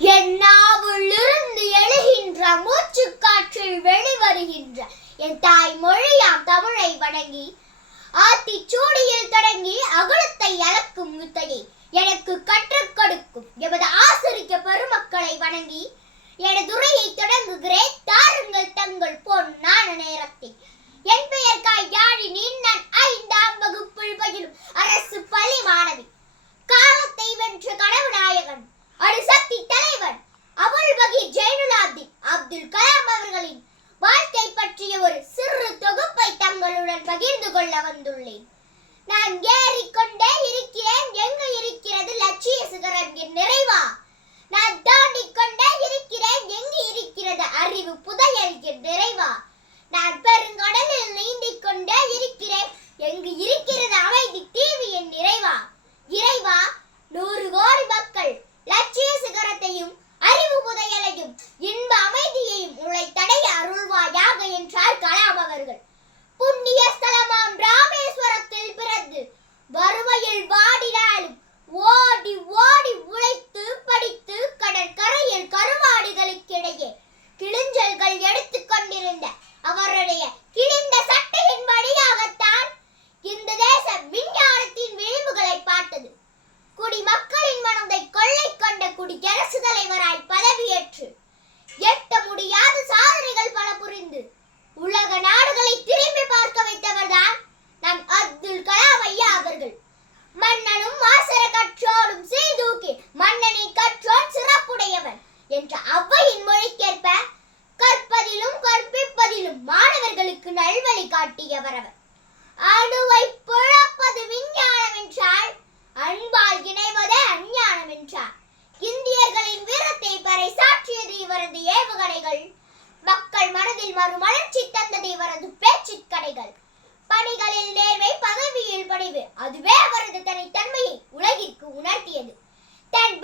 என் நாவிலிருந்து எழுகின்ற மூச்சு காற்றில் வெளிவருகின்ற என் தாய் மொழியாம் தமிழை வணங்கி ஆத்திச்சூடியில் தொடங்கி அகலத்தை அளக்கும் முத்தையை எனக்கு கற்றுக் கொடுக்கும் எமது ஆசிரிய பெருமக்களை வணங்கி எனதுரையை தொடங்குகிறேன். தாருங்கள் தங்கள் பொன்னான நேரத்தை. என் பெயர் யாழி நின்னன் 5ஆம் வகுப்பில் பயிலும் அரசு பள்ளி மாணவி. காலத்தை வென்ற கனவு நாயகன் அணுசக்தி தலைவன் அபுல் பகீர் ஜைனுலாப்தீன் அப்துல் கலாம் அவர்களின் வாழ்க்கை பற்றிய ஒரு சிறு தொகுப்பை தங்களுடன் பகிர்ந்து கொள்ள வந்துள்ளேன். நான் ஏறிக்கொண்டே இருக்கிறேன். எங்கு இருக்கிறது லட்சிய சிகரம் என் நிறைவா? நான் தாண்டிக் கொண்டே இருக்கிறேன். எங்கு இருக்கிறது அறிவு புதையல் என் நிறைவா? நான் பெருங்கடலில் நீந்திக் கொண்டே இருக்கிறேன். எங்கு இருக்கிறது அமைதி தீவு என் நிறைவா? இறைவா, 100 கோடி மக்கள் லட்சிய சிகரத்தையும் அறிவு புதையலையும் இன்ப அமைதியையும் உழைத்தடைய அருள்வாயாக என்றார் கலாம் அவர்கள். புண்ணிய ஸ்தலமாம் ராமேஸ்வரத்தில் பிறந்து வறுமையில் வாடினாலும் ஓடி ஓடி உழைத்து படித்து கடற்கரையில் கருவாடுகளுக்கிடையே கிளிஞ்சல்கள் எடுத்துக் கொண்டிருந்த அவருடைய கிழிந்த சட்டையின் வழியாகத்தான் இந்த தேசம் விஞ்ஞானத்தின் விளிம்புகளை பார்த்தது. குடிமக்களின் மனதை கொள்ளை கொண்ட குடியரசு தலைவராய் பதவியேற்று எட்ட முடியாத சாதனைகள் பல புரிந்து உலக நாடுகளை திரும்பி பார்க்க வைத்தவர்தான் நம் அப்துல் கலாம் ஐயா அவர்கள். மன்னனும் மாசர கற்றோடும் சீதூக்கி மன்னனை கற்றோன் சிறப்புடையவன் என்ற ஔவையின் மொழிக்கேற்ப கற்பதிலும் கற்பிப்பதிலும் மாணவர்களுக்கு நல்வழி காட்டியவர் அவர். அணுவை பிளப்பது விஞ்ஞானம் என்றால் அன்பால் இணைவதே அஞ்ஞானம் என்றார். இந்தியர்களின் வீரத்தை பறைசாற்றியது இவரது ஏவுகணைகள். மக்கள் மனதில் மறுமலர்ச்சி தந்தது இவரது பேச்சுக்கடைகள். பணிகளில் நேர்மை, பதவியில் பணிவு, அதுவே அவரது தனித்தன்மையை உலகிற்கு உணர்த்தியது. தன்